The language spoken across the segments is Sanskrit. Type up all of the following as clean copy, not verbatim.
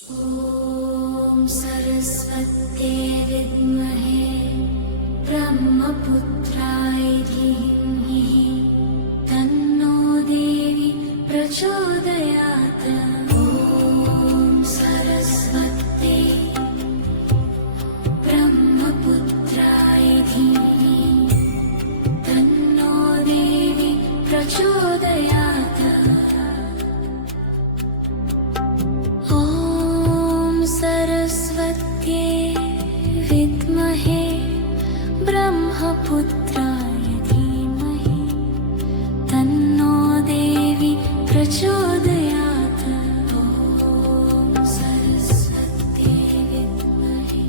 ॐ सरस्वत्यै विद्महे ब्रह्मपुत्राय धीमहि तन्नो देवी प्रचोदयात्। ॐ सरस्वत्यै ब्रह्मपुत्राय धीमहि तन्नो देवी प्रचोदयात्। सरस्वत्यै विद्महे ब्रह्मपुत्राय धीमहि तन्नो देवी प्रचोदयात्। ॐ सरस्वत्यै विद्महे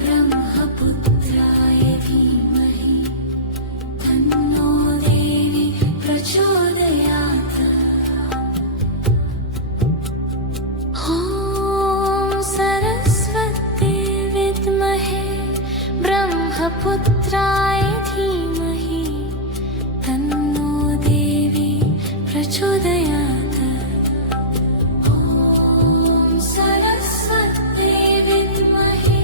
ब्रह्मपुत्राय धीमहि तन्नो देवी प्रचोदयात्। ब्रह्मपुत्राय धीमहि तन्नो देवी प्रचोदयात्। ॐ सरस्वत्यै विद्महे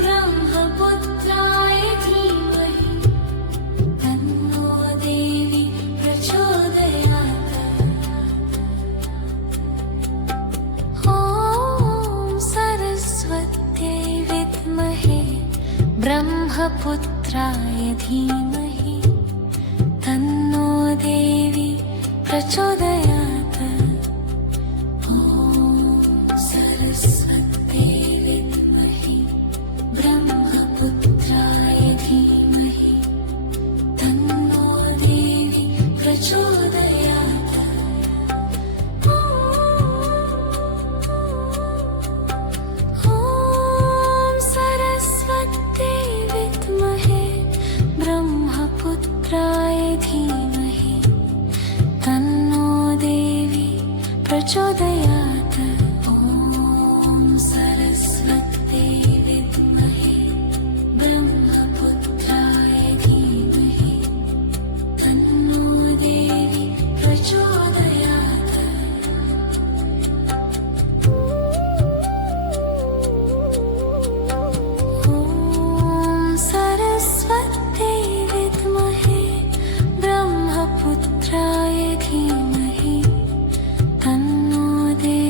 ब्रह्मपुत्राय धीमहि तन्नो देवी प्रचोदयात्। ॐ सरस्वत्यै विद्महे ब्रह्मपुत्राय धीमहि तन्नो देवी प्रचोदयात्। ॐ सरस्वत्यै विद्महे ब्रह्मपुत्राय धीमहि तन्नो देवी प्रचोदयात्। ब्रह्मपुत्राय धीमहि तन्नो देवी प्रचोदयात्। ॐ सरस्वत्यै विद्महे ब्रह्मपुत्राय धीमहि तन्नो देवी प्रचोदयात्। ॐ सरस्वत्यै विद्महे ब्रह्मपुत्राय धीमहि तन्नो देवी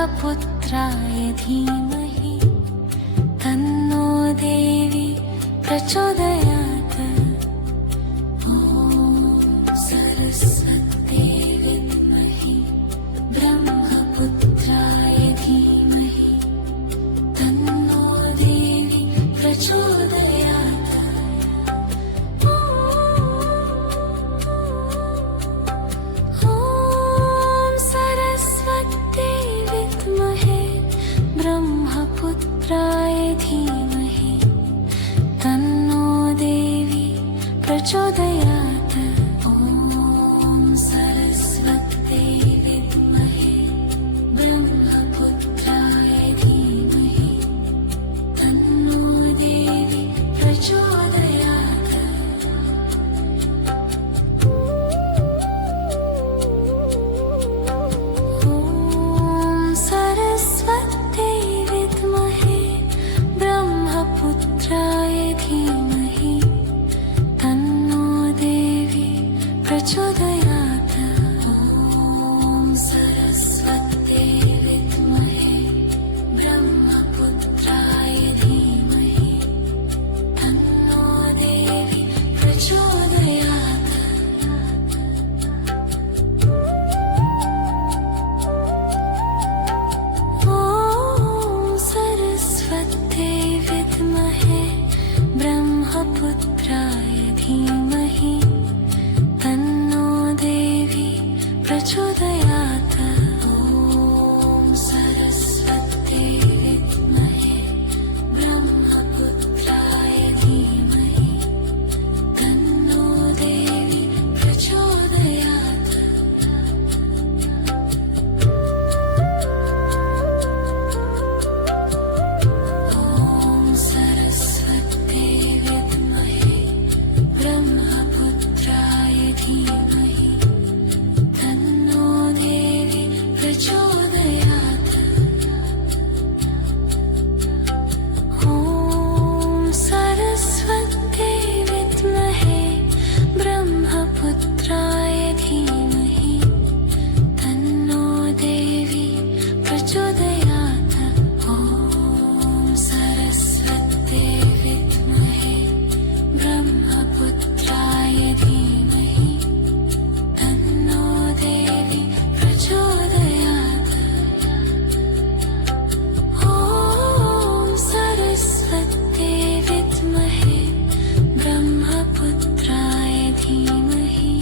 ब्रह्मपुत्राय धीमहि तन्नो देवी प्रचोदयात्। ॐ सरस्वत्यै विद्महे ब्रह्मपुत्राय धीमहि तन्नो देवी प्रचोदयात्। ॐ सरस्वत्यै विद्महे ब्रह्मपुत्राय धीमहि तन्नो देवी प्रचोदयात्। ॐ सरस्वत्यै विद्महे ब्रह्मपुत्राय धीमहि तन्नो देवी प्रचोदयात्। ॐ सरस्वत्यै विद्महे ब्रह्मपुत्राय धीमहि तन्नो देवी प्रचोदयात्। ॐ सरस्वत्यै विद्महे ब्रह्मपुत्राय धीमहि तन्नो देवी प्रचोदयात्। ॐ सरस्वत्यै विद्महे ब्रह्मपुत्राय धीमहि तन्नो देवी प्रचोदयात्। ॐ सरस्वत्यै विद्महे ब्रह्मपुत्राय धीमहि तन्नो देवी प्रचोदयात्। ॐ सरस्वत्यै विद्महे ब्रह्मपुत्राय धीमहि तन्नो देवी प्रचोदयात्। ॐ सरस्वत्यै विद्महे ब्रह्मपुत्राय धीमहि तन्नो देवी प्रचोदयात्। ॐ सरस्वत्यै विद्महे ब्रह्मपुत्राय धीमहि तन्नो देवी प्रचोदयात्। ॐ सरस्वत्यै विद्महे ब्रह्मपुत्राय धीमहि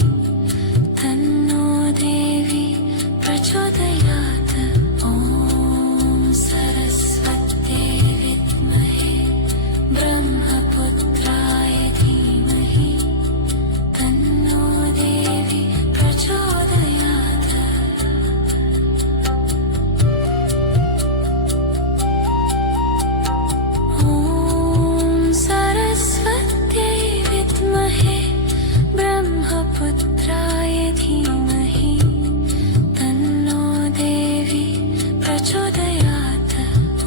तन्नो देवी प्रचोदयात्। ॐ सरस्वत्यै विद्महे ब्रह्मपुत्राय धीमहि तन्नो देवी प्रचोदयात्। ॐ सरस्वत्यै विद्महे ब्रह्मपुत्राय धीमहि तन्नो देवी प्रचोदयात्।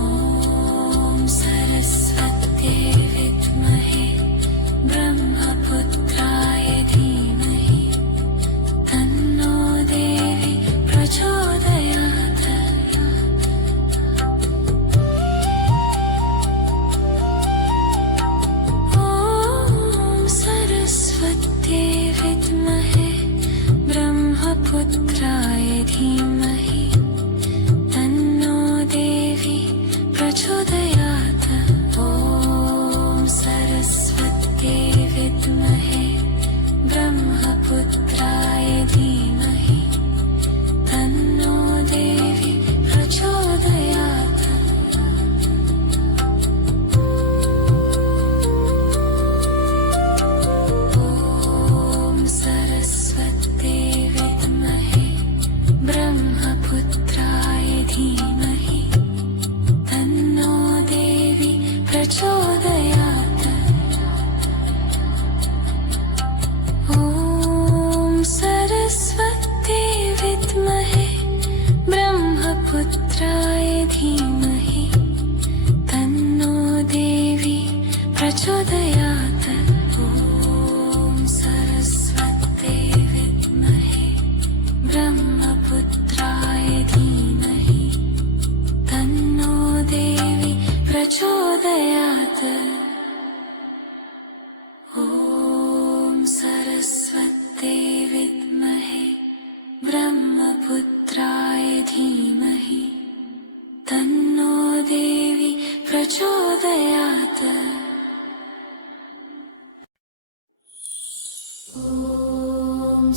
ॐ सरस्वत्यै विद्महे ब्रह्मपुत्राय धीमहि तन्नो देवी प्रचोदयात्। ॐ सरस्वत्यै विद्महे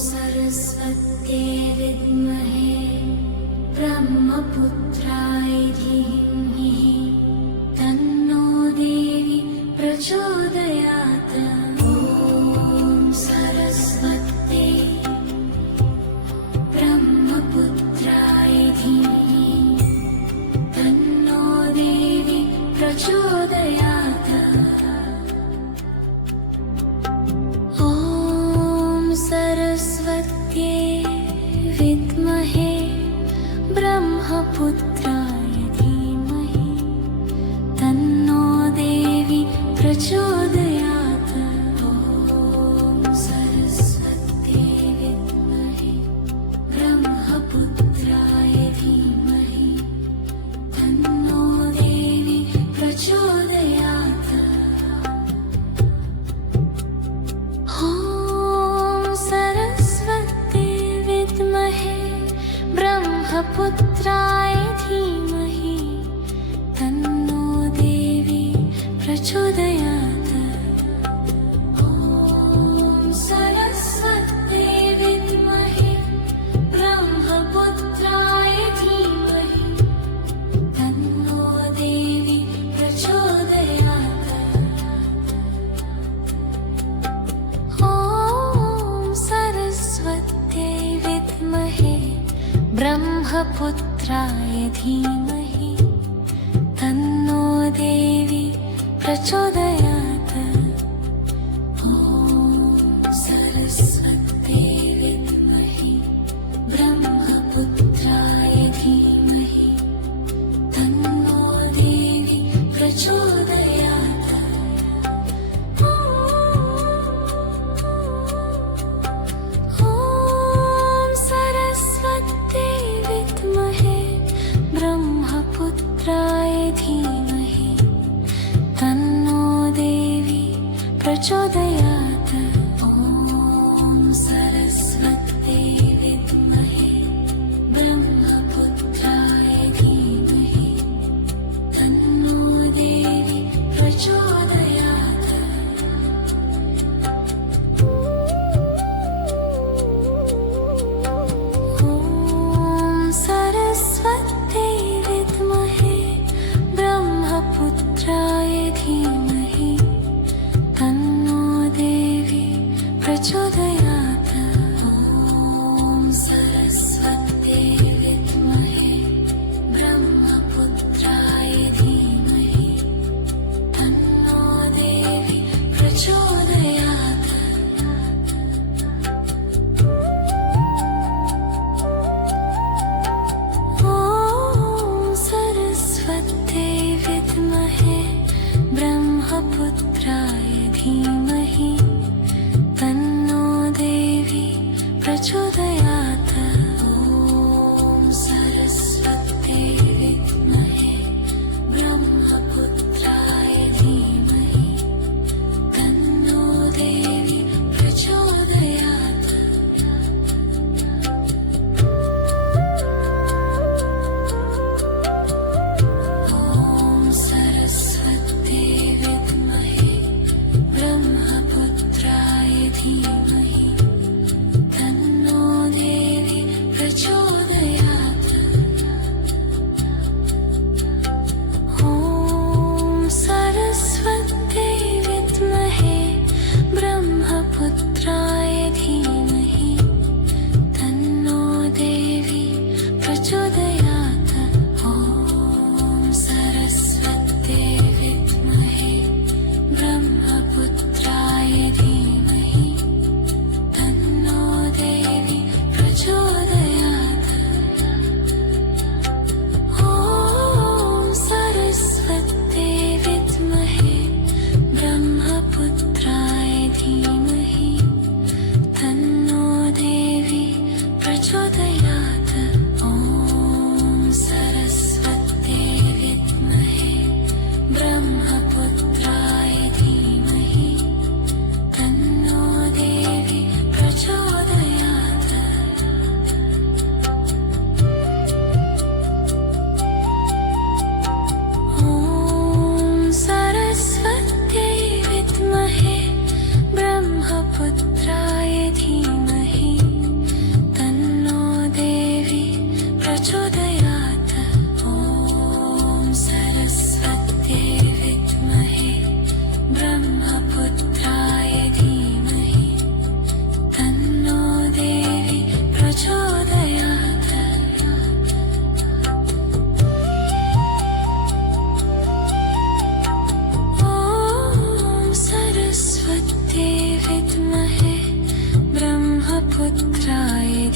सरस्वत्यै विद्महे ब्रह्मपुत्राय धीमहि तन्नो देवी प्रचोदयात्। ॐ सरस्वत्यै ब्रह्मपुत्राय धीमहि तन्नो देवी प्रचोदयात्। ॐ सरस्वत्यै विद्महे ब्रह्मपुत्राय धीमहि तन्नो देवी प्रचोदयात्। ॐ सरस्वत्यै विद्महे ब्रह्मपुत्राय धीमहि तन्नो देवी प्रचोदयात्। ॐ सरस्वत्यै विद्महे ब्रह्मपुत्राय धीमहि तन्नो देवी प्रचोदयात्। ॐ सरस्वत्यै विद्महे ब्रह्मपुत्राय धीमहि तन्नो देवी प्रचोदयात्। ॐ सरस्वत्यै विद्महे ब्रह्मपुत्राय धीमहि तन्नो देवी प्रचोदयात्। ॐ सरस्वत्यै विद्महे ब्रह्मपुत्राय धीमहि तन्नो देवी प्रचोदयात्। ॐ सरस्वत्यै विद्महे ब्रह्मपुत्राय धीमहि तन्नो देवी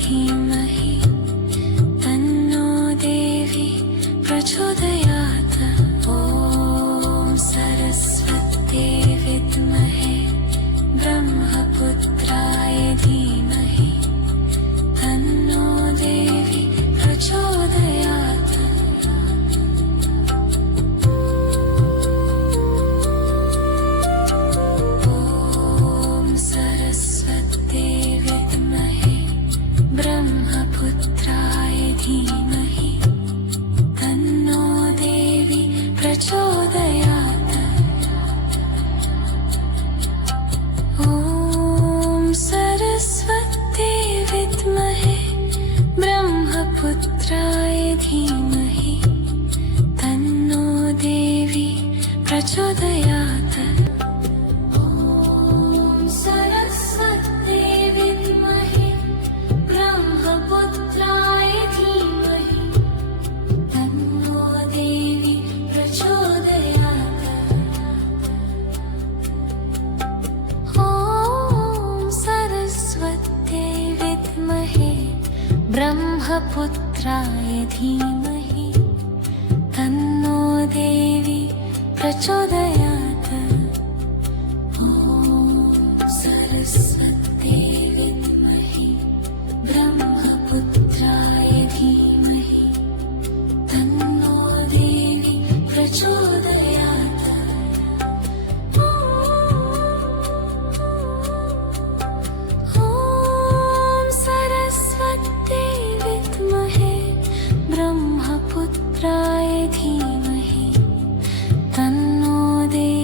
धीमहि तन्नो देवी प्रचोदयात् ॐ सरस्वत्यै विद्महे ब्रह्मपुत्राय धीमहि तन्नो देवी प्रचोदयात् ॐ सरस्वत्यै विद्महे ब्रह्मपुत्राय धीमहि तन्नो देवी प्रचोदयात् ॐ सरस्वत्यै विद्महे ब्रह्मपुत्राय धीमहि तन्नो देवी प्रचोदयात् ॐ सरस्वत्यै विद्महे ब्रह्मपुत्राय धीमहि तन्नो देवी प्रचोदयात् ॐ सरस्वत्यै विद्महे ब्रह्मपुत्राय धीमहि तन्नो देवी प्रचोदयात् ॐ सरस्वत्यै विद्महे ब्रह्मपुत्राय धीमहि तन्नो देवी प्रचोदयात् ॐ सरस्वत्यै विद्महे ब्रह्मपुत्राय धीमहि तन्नो देवी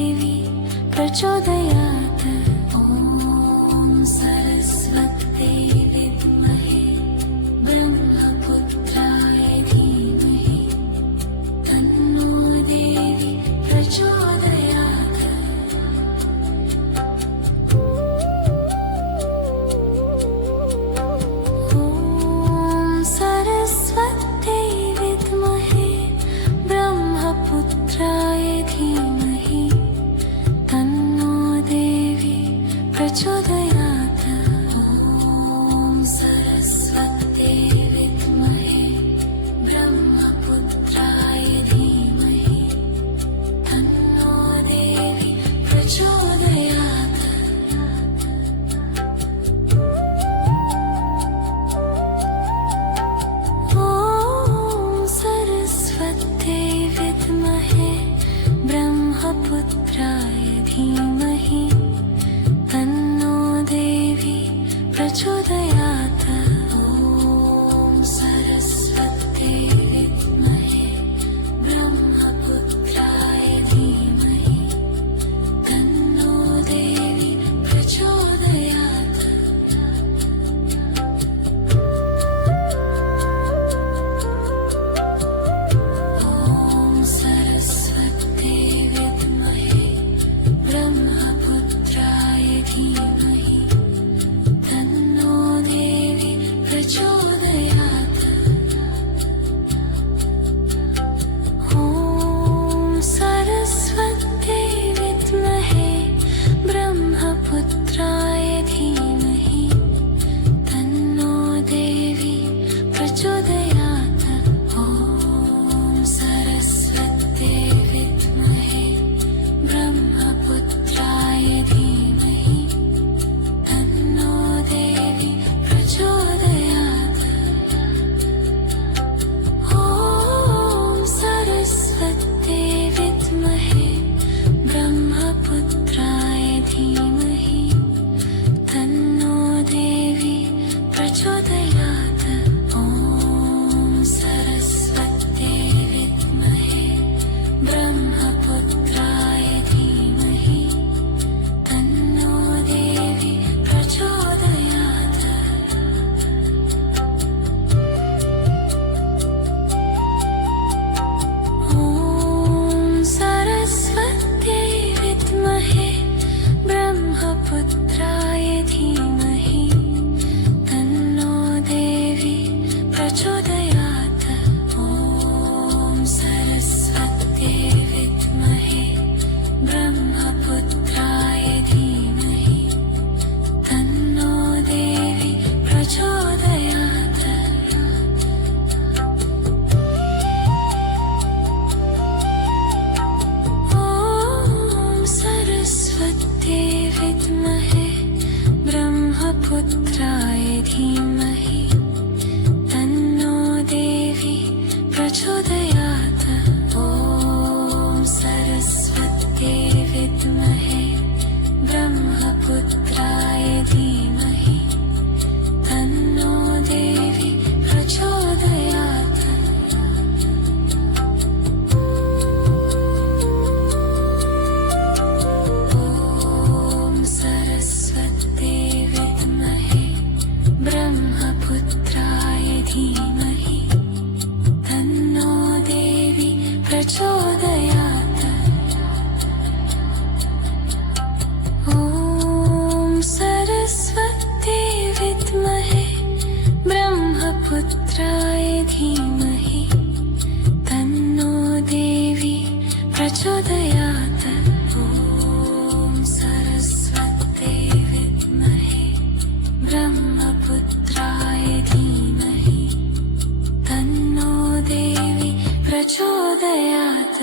प्रचोदयात्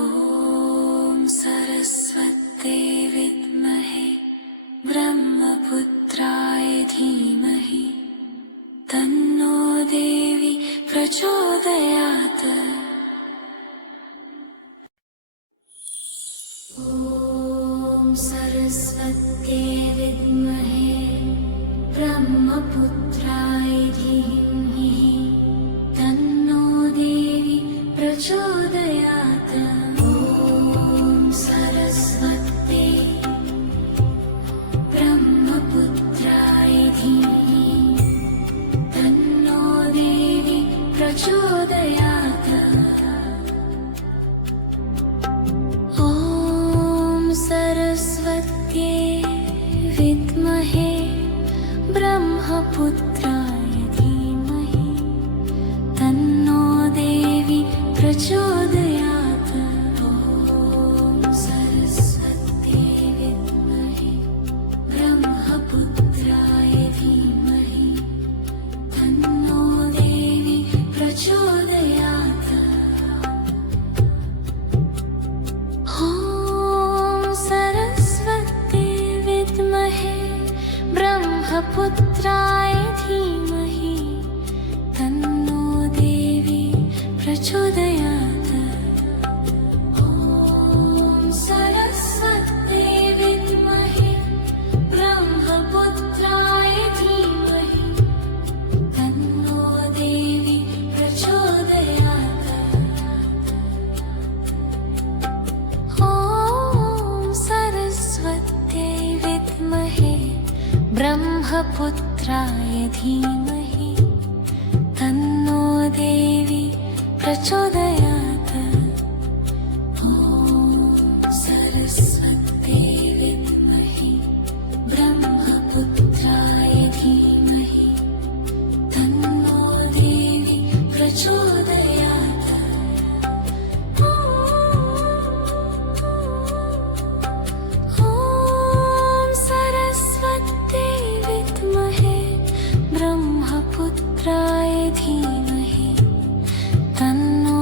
ॐ सरस्वत्यै विद्महे ब्रह्मपुत्राय धीमहि तन्नो देवी प्रचोदयात् ॐ सरस्वत्यै विद्महे ब्रह्मपुत्राय धीमहि तन्नो देवी प्रचोदयात् ॐ सरस्वत्यै ब्रह्मपुत्राय धीमहि तन्नो देवी प्रचोदयात् ॐ सरस्वत्यै विद्महे ब्रह्मपुत्राय धीमहि तन्नो देवी प्रचोदयात् ॐ सरस्वत्यै विद्महे ब्रह्मपुत्राय धीमहि तन्नो देवी प्रचोदयात् ॐ सरस्वत्यै विद्महे ब्रह्मपुत्राय धीमहि तन्नो देवी प्रचोदयात् ॐ सरस्वत्यै विद्महे ब्रह्मपुत्राय धीमहि तन्नो देवी प्रचोदयात् ॐ सरस्वत्यै विद्महे ब्रह्मपुत्राय धीमहि तन्नो देवी प्रचोदयात् ॐ सरस्वत्यै विद्महे ब्रह्मपुत्राय धीमहि तन्नो देवी प्रचोदयात् ॐ सरस्वत्यै विद्महे ब्रह्मपुत्राय धीमहि तन्नो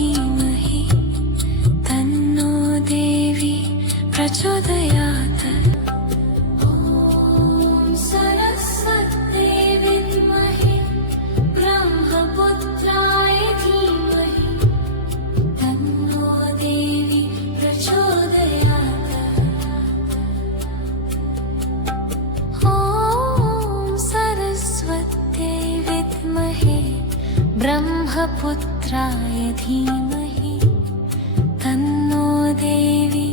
धीमहि तन्नो देवी प्रचोदयात् ॐ सरस्वत्यै विद्महे ब्रह्मपुत्राय धीमहि तन्नो देवी प्रचोदयात् ॐ सरस्वत्यै विद्महे ब्रह्मपुत्राय धीमहि तन्नो देवी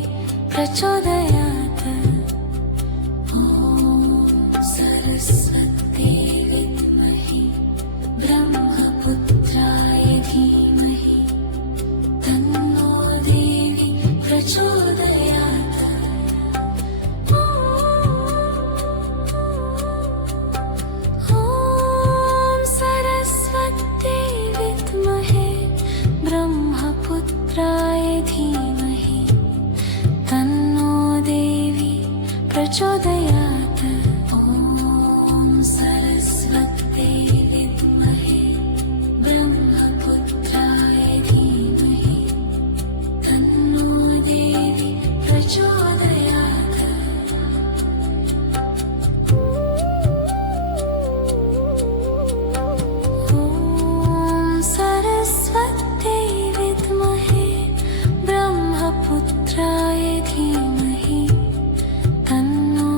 प्रचोदयात् ॐ सरस्वत्यै विद्महे ब्रह्मपुत्राय धीमहि तन्नो देवी प्रचोदयात् ॐ सरस्वत्यै विद्महे ब्रह्मपुत्राय धीमहि तन्नो देवी प्रचोदयात् ॐ सरस्वत्यै विद्महे ब्रह्मपुत्राय धीमहि तन्नो देवी प्रचोदयात् ॐ सरस्वत्यै विद्महे ब्रह्मपुत्राय धीमहि तन्नो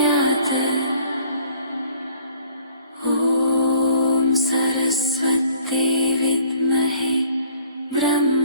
प्रचोदयात् ॐ सरस्वत्यै विद्महे ब्रह्म